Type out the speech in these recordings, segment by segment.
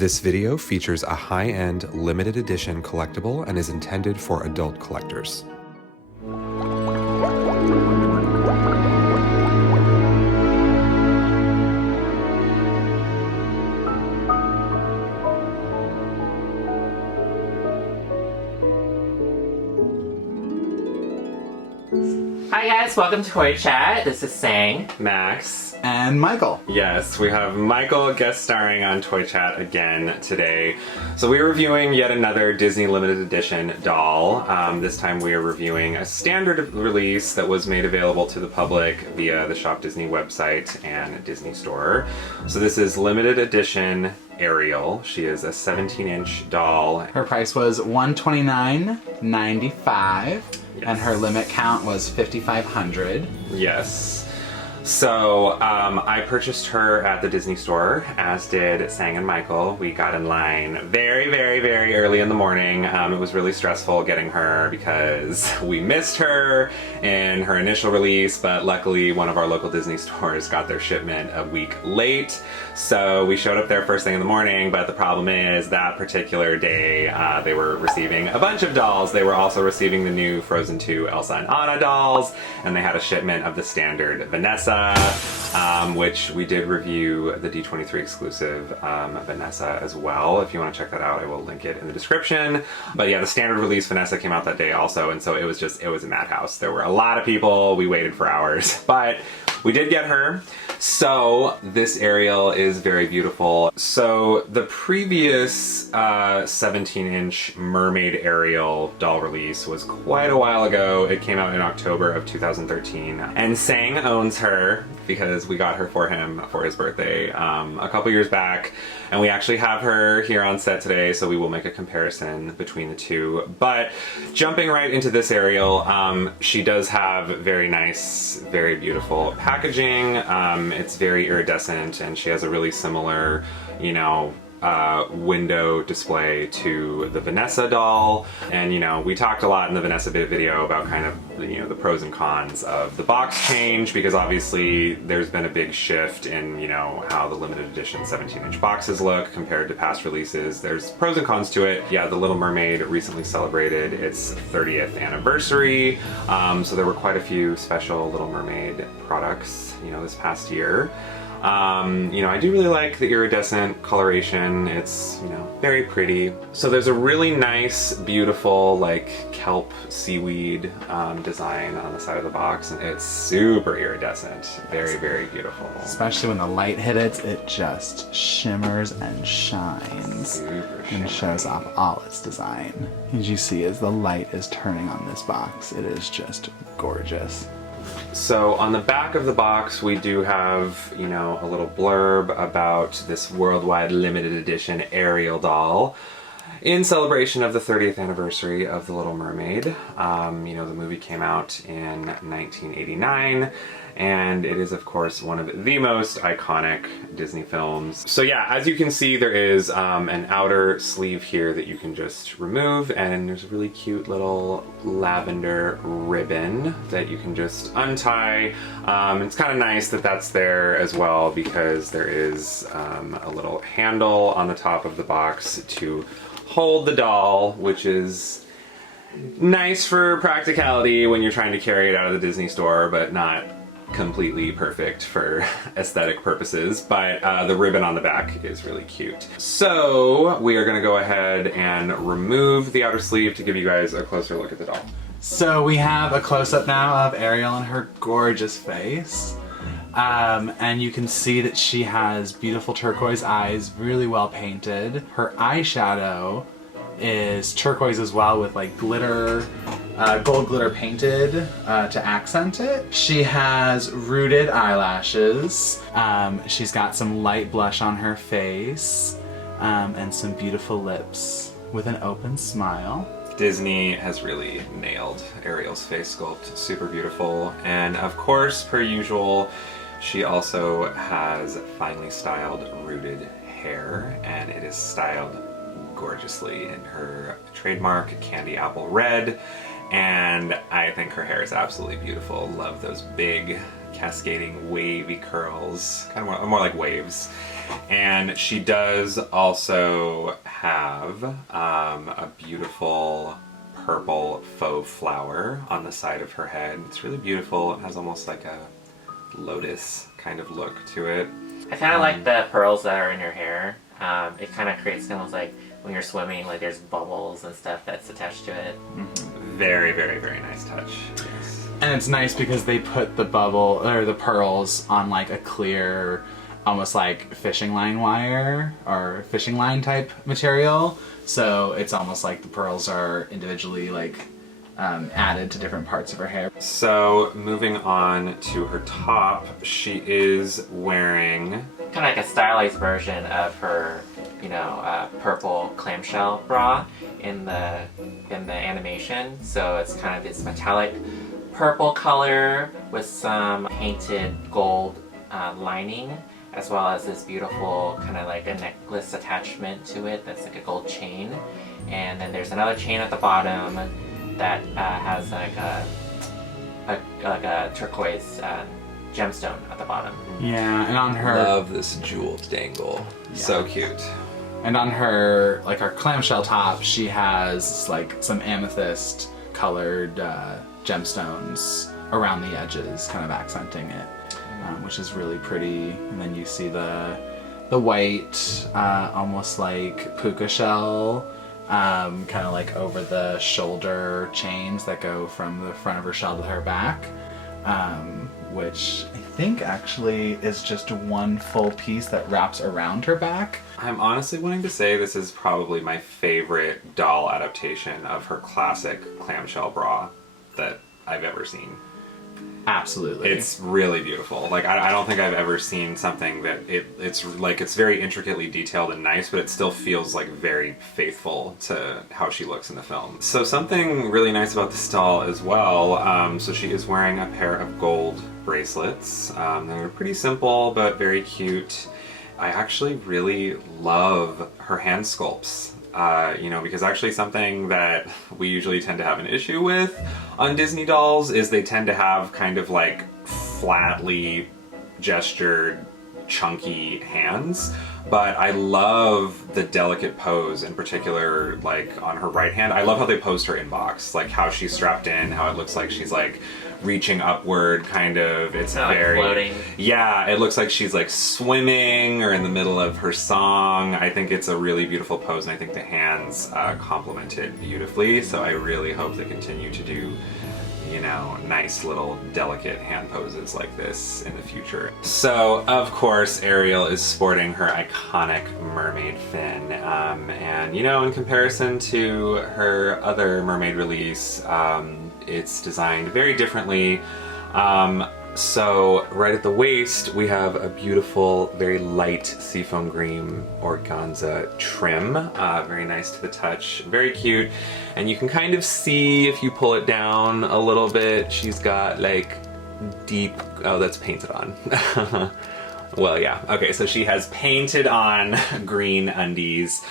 This video features a high-end limited edition collectible and is intended for adult collectors. Hi guys, welcome to Toy Chat. This is Sang, Max, and Michael. Yes, we have Michael guest starring on Toy Chat again today. So we're reviewing yet another Disney Limited Edition doll. This time we are reviewing a standard release that was made available to the public via the Shop Disney website and Disney Store. So this is Limited Edition Ariel. She is a 17-inch doll. Her price was $129.95, and her limit count was 5,500. Yes. So I purchased her at the Disney Store, as did Sang and Michael. We got in line very, very, very early in the morning. It was really stressful getting her because we missed her in her initial release, but luckily one of our local Disney stores got their shipment a week late. So we showed up there first thing in the morning, but the problem is that particular day they were receiving a bunch of dolls. They were also receiving the new Frozen 2 Elsa and Anna dolls, and they had a shipment of the standard Vanessa, which we did review the D23 exclusive Vanessa as well. If you want to check that out, I will link it in the description. But yeah, the standard release Vanessa came out that day also, and so it was a madhouse. There were a lot of people. We waited for hours, but we did get her. So this Ariel is very beautiful. So the previous 17-inch Mermaid Ariel doll release was quite a while ago. It came out in October of 2013, and Sang owns her because we got her for him for his birthday a couple years back, and we actually have her here on set today, so we will make a comparison between the two. But jumping right into this Ariel, she does have very nice, very beautiful packaging. It's very iridescent, and she has a really similar, window display to the Vanessa doll. And we talked a lot in the Vanessa video about kind of the pros and cons of the box change, because obviously there's been a big shift in how the limited edition 17-inch boxes look compared to past releases. There's pros and cons to it. Yeah, the Little Mermaid recently celebrated its 30th anniversary, so there were quite a few special Little Mermaid products this past year. I do really like the iridescent coloration. It's, very pretty. So there's a really nice, beautiful, kelp seaweed design on the side of the box, and it's super iridescent. Very, very beautiful. Especially when the light hit it, it just shimmers and shines. Super shimmery. And shows off all its design. As you see, as the light is turning on this box, it is just gorgeous. So on the back of the box, we do have, a little blurb about this worldwide limited edition Ariel doll in celebration of the 30th anniversary of The Little Mermaid. The movie came out in 1989, and it is, of course, one of the most iconic Disney films. So yeah, as you can see, there is an outer sleeve here that you can just remove, and there's a really cute little lavender ribbon that you can just untie. It's kind of nice that that's there as well, because there is a little handle on the top of the box to hold the doll, which is nice for practicality when you're trying to carry it out of the Disney Store, but not completely perfect for aesthetic purposes. But the ribbon on the back is really cute. So we are gonna go ahead and remove the outer sleeve to give you guys a closer look at the doll. So we have a close-up now of Ariel and her gorgeous face. And you can see that she has beautiful turquoise eyes, really well painted. Her eyeshadow is turquoise as well, with glitter, gold glitter painted to accent it. She has rooted eyelashes. She's got some light blush on her face, and some beautiful lips with an open smile. Disney has really nailed Ariel's face sculpt. Super beautiful. And of course, per usual, she also has finely styled rooted hair, and it is styled gorgeously in her trademark candy apple red, and I think her hair is absolutely beautiful. Love those big cascading wavy curls, kind of more like waves. And she does also have a beautiful purple faux flower on the side of her head. It's really beautiful. It has almost like a lotus kind of look to it. I kind of like the pearls that are in your hair. It kind of creates almost like when you're swimming, like there's bubbles and stuff that's attached to it. Very, very, very nice touch. Yes. And it's nice because they put the bubble or the pearls on like a clear, almost like fishing line wire or fishing line type material. So it's almost like the pearls are individually like added to different parts of her hair. So moving on to her top, she is wearing Kind of like a stylized version of her, purple clamshell bra in the animation. So it's kind of this metallic purple color with some painted gold lining, as well as this beautiful kind of like a necklace attachment to it that's like a gold chain. And then there's another chain at the bottom that has like a turquoise gemstone at the bottom. Yeah, and on her love this jeweled dangle. Yeah. So cute. And on her, like her clamshell top, she has like some amethyst colored gemstones around the edges, kind of accenting it, which is really pretty. And then you see the white, almost like puka shell, kind of like over the shoulder chains that go from the front of her shell to her back, which I think actually is just one full piece that wraps around her back. I'm honestly willing to say this is probably my favorite doll adaptation of her classic clamshell bra that I've ever seen. Absolutely. It's really beautiful. Like, I don't think I've ever seen something that it's very intricately detailed and nice, but it still feels like very faithful to how she looks in the film. So something really nice about this doll as well, so she is wearing a pair of gold bracelets. They're pretty simple, but very cute. I actually really love her hand sculpts. Because actually something that we usually tend to have an issue with on Disney dolls is they tend to have kind of like flatly gestured, chunky hands. But I love the delicate pose, in particular, like on her right hand. I love how they posed her inbox, like how she's strapped in, how it looks like she's like reaching upward, kind of. It's very floating. Yeah, it looks like she's like swimming or in the middle of her song. I think it's a really beautiful pose, and I think the hands complement it beautifully. So I really hope they continue to do, nice little delicate hand poses like this in the future. So, of course, Ariel is sporting her iconic mermaid fin. And, in comparison to her other mermaid release, it's designed very differently. So right at the waist, we have a beautiful, very light seafoam green organza trim. Very nice to the touch, very cute. And you can kind of see, if you pull it down a little bit, she's got like deep, oh, that's painted on. Well, yeah. Okay, so she has painted on green undies,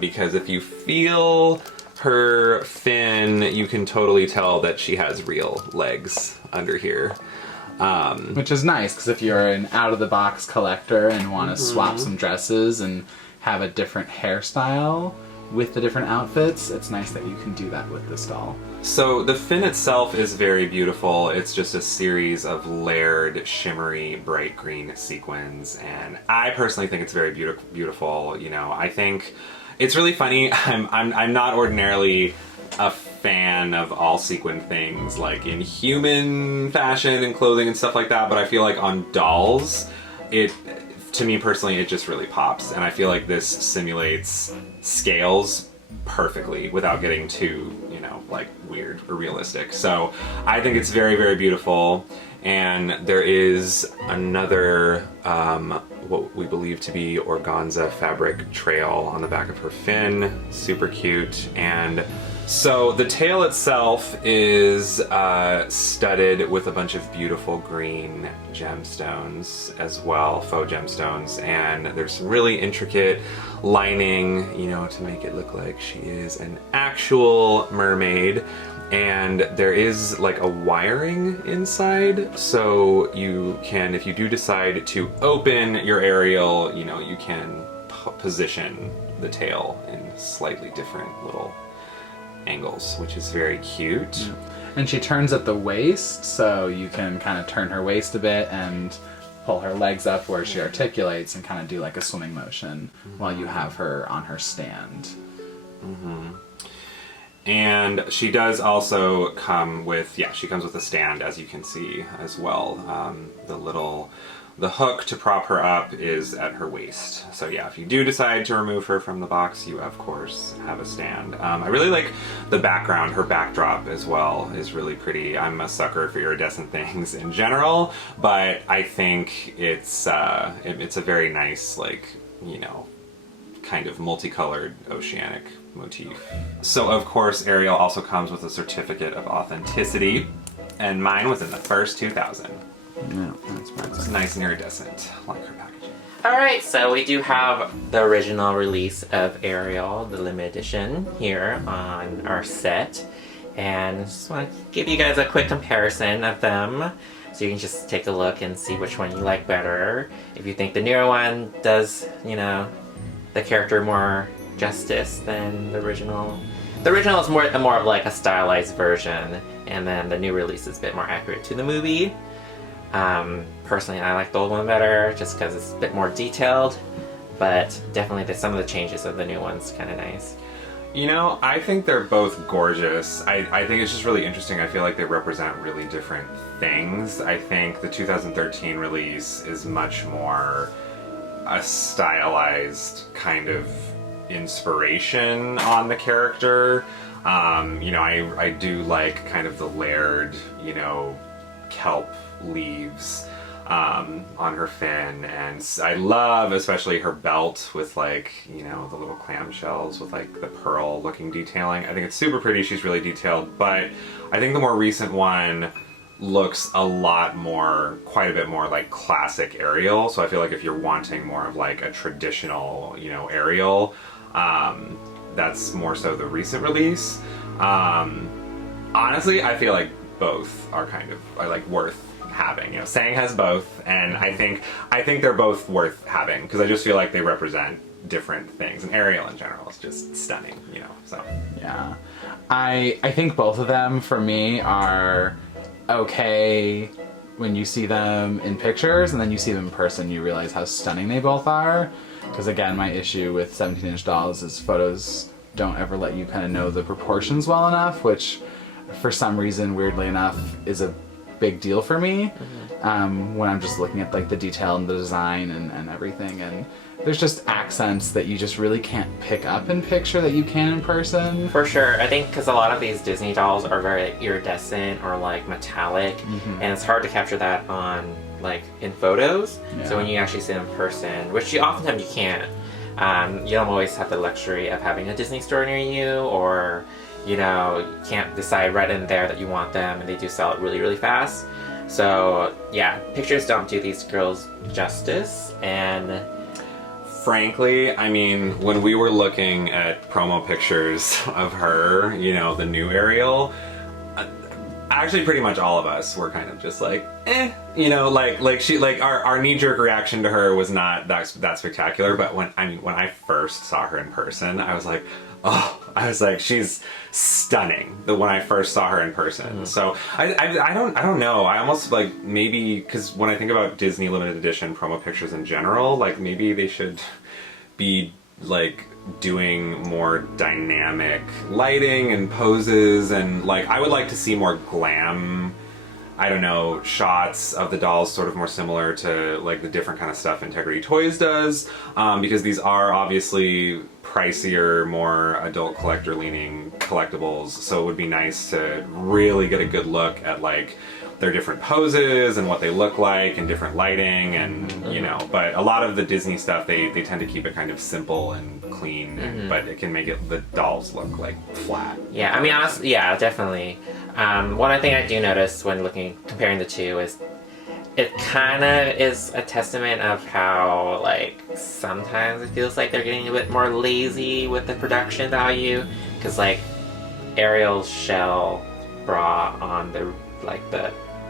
because if you feel her fin, you can totally tell that she has real legs under here. Which is nice, because if you're an out-of-the-box collector and want to swap some dresses and have a different hairstyle with the different outfits, it's nice that you can do that with this doll. So the fin itself is very beautiful. It's just a series of layered, shimmery, bright green sequins, and I personally think it's very beautiful. I think it's really funny. I'm not ordinarily a fan of all sequin things, like in human fashion and clothing and stuff like that, but I feel like on dolls, to me personally, it just really pops, and I feel like this simulates scales perfectly without getting too, like weird or realistic. So I think it's very, very beautiful. And there is another, what we believe to be organza fabric trail on the back of her fin. Super cute. And so the tail itself is studded with a bunch of beautiful green gemstones as well, faux gemstones. And there's some really intricate lining, to make it look like she is an actual mermaid. And there is like a wiring inside, so you can, if you do decide to open your Ariel, you know, you can position the tail in slightly different little angles, which is very cute. Yeah. And she turns at the waist, so you can kind of turn her waist a bit and pull her legs up where she articulates and kind of do like a swimming motion while you have her on her stand. And she does also come with, she comes with a stand, as you can see as well. The hook to prop her up is at her waist. So yeah, if you do decide to remove her from the box, you of course have a stand. I really like the background, her backdrop as well is really pretty. I'm a sucker for iridescent things in general, but I think it's a very nice, like, you know, kind of multicolored oceanic motif. So of course Ariel also comes with a certificate of authenticity, and mine was in the first 2000. Yeah, that's It's nice and iridescent, like her packaging. Alright, so we do have the original release of Ariel, the limited edition, here on our set. And I just want to give you guys a quick comparison of them, so you can just take a look and see which one you like better. If you think the newer one does, you know, the character more justice than the original. The original is more of like a stylized version, and then the new release is a bit more accurate to the movie. Personally, I like the old one better, just because it's a bit more detailed, but definitely some of the changes of the new one's kind of nice. You know, I think they're both gorgeous. I think it's just really interesting. I feel like they represent really different things. I think the 2013 release is much more a stylized kind of inspiration on the character. You know, I do like kind of the layered, you know, kelp leaves on her fin, and I love especially her belt with, like, you know, the little clamshells with like the pearl looking detailing. I think it's super pretty. She's really detailed, but I think the more recent one looks a lot more, quite a bit more like classic Ariel. So I feel like if you're wanting more of like a traditional, you know, Ariel, that's more so the recent release. Honestly, I feel like both are kind of like worth having. You know, Sang has both, and I think they're both worth having because I just feel like they represent different things, and Ariel in general is just stunning, you know. So yeah, I think both of them for me are okay when you see them in pictures, and then you see them in person, you realize how stunning they both are. Because again, my issue with 17-inch dolls is photos don't ever let you kind of know the proportions well enough, which for some reason, weirdly enough, is a big deal for me when I'm just looking at like the detail and the design and everything. And there's just accents that you just really can't pick up in picture that you can in person. For sure. I think because a lot of these Disney dolls are very iridescent or like metallic, and it's hard to capture that on like in photos. Yeah. So when you actually see them in person, which oftentimes you can't, you don't always have the luxury of having a Disney store near you, or you know, you can't decide right in there that you want them, and they do sell it really, really fast. So yeah, pictures don't do these girls justice. And frankly, I mean, when we were looking at promo pictures of her, you know, the new Ariel, actually pretty much all of us were kind of just like, you know, like she, like our knee-jerk reaction to her was not that spectacular. But when I first saw her in person, I was like, she's stunning. When I first saw her in person. So I don't know. I almost like, maybe because when I think about Disney limited edition promo pictures in general, like maybe they should be like doing more dynamic lighting and poses, and like I would like to see more glam, I don't know, shots of the dolls, sort of more similar to like the different kind of stuff Integrity Toys does, because these are obviously pricier, more adult collector leaning collectibles, so it would be nice to really get a good look at like their different poses and what they look like and different lighting, and you know, but a lot of the Disney stuff they tend to keep it kind of simple and clean, but it can make the dolls look like flat. yeah, I mean, honestly, yeah, definitely. One thing I do notice when comparing the two is it kind of is a testament of how like sometimes it feels like they're getting a bit more lazy with the production value, because like Ariel's shell bra on the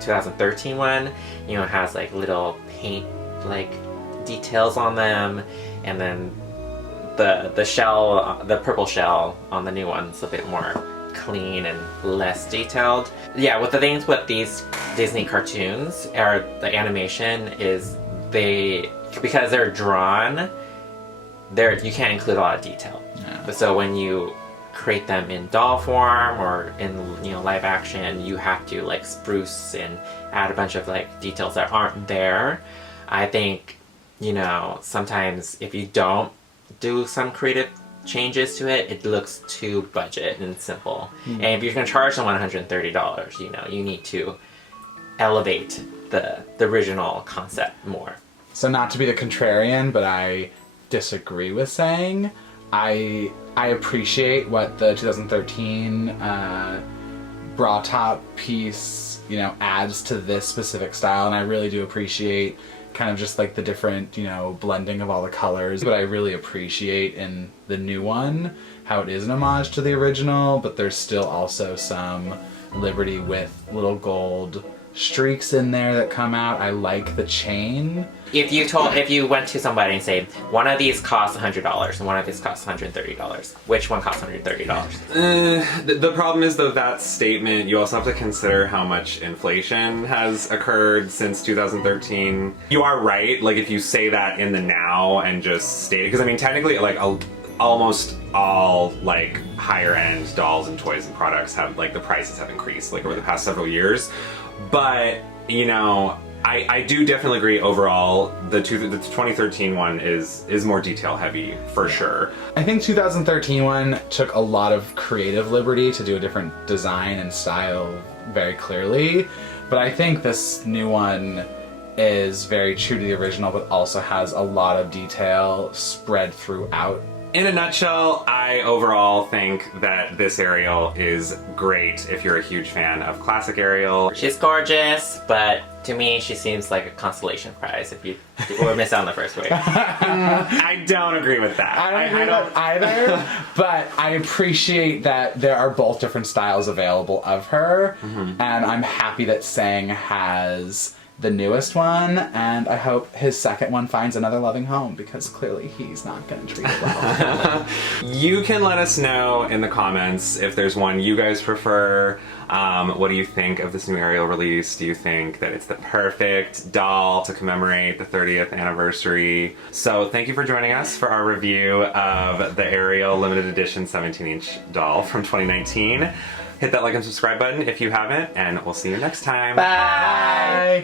2013 one. You know, it has like little paint like details on them, and then the shell, the purple shell on the new one's a bit more clean and less detailed. Yeah, with the things with these Disney cartoons, or the animation is because they're drawn, you can't include a lot of detail. Yeah. So when you create them in doll form or in live action, you have to like spruce and add a bunch of like details that aren't there. I think sometimes if you don't do some creative changes to it, it looks too budget and simple. And if you're going to charge someone $130, you need to elevate the original concept more. So not to be the contrarian, but I disagree with saying I appreciate what the 2013 bra top piece adds to this specific style, and I really do appreciate kind of just like the different blending of all the colors. But I really appreciate in the new one how it is an homage to the original, but there's still also some liberty with little gold streaks in there that come out. I like the chain. If you went to somebody and say, one of these costs $100 and one of these costs $130, which one costs $130? The problem is, though, that statement, you also have to consider how much inflation has occurred since 2013. You are right, like if you say that in the now and just state it, because I mean technically like almost all like higher end dolls and toys and products have like the prices have increased like over the past several years. But I do definitely agree overall the 2013 one is more detail heavy for sure. I think 2013 one took a lot of creative liberty to do a different design and style very clearly, but I think this new one is very true to the original but also has a lot of detail spread throughout. In a nutshell, I overall think that this Ariel is great if you're a huge fan of classic Ariel. She's gorgeous, but to me she seems like a consolation prize if you were missed out on the first wave. I don't agree with that. I don't agree with that either, but I appreciate that there are both different styles available of her, and I'm happy that Sang has the newest one, and I hope his second one finds another loving home, because clearly he's not going to treat it well. You can let us know in the comments if there's one you guys prefer. What do you think of this new Ariel release? Do you think that it's the perfect doll to commemorate the 30th anniversary? So thank you for joining us for our review of the Ariel Limited Edition 17-inch doll from 2019. Hit that like and subscribe button if you haven't, and we'll see you next time. Bye!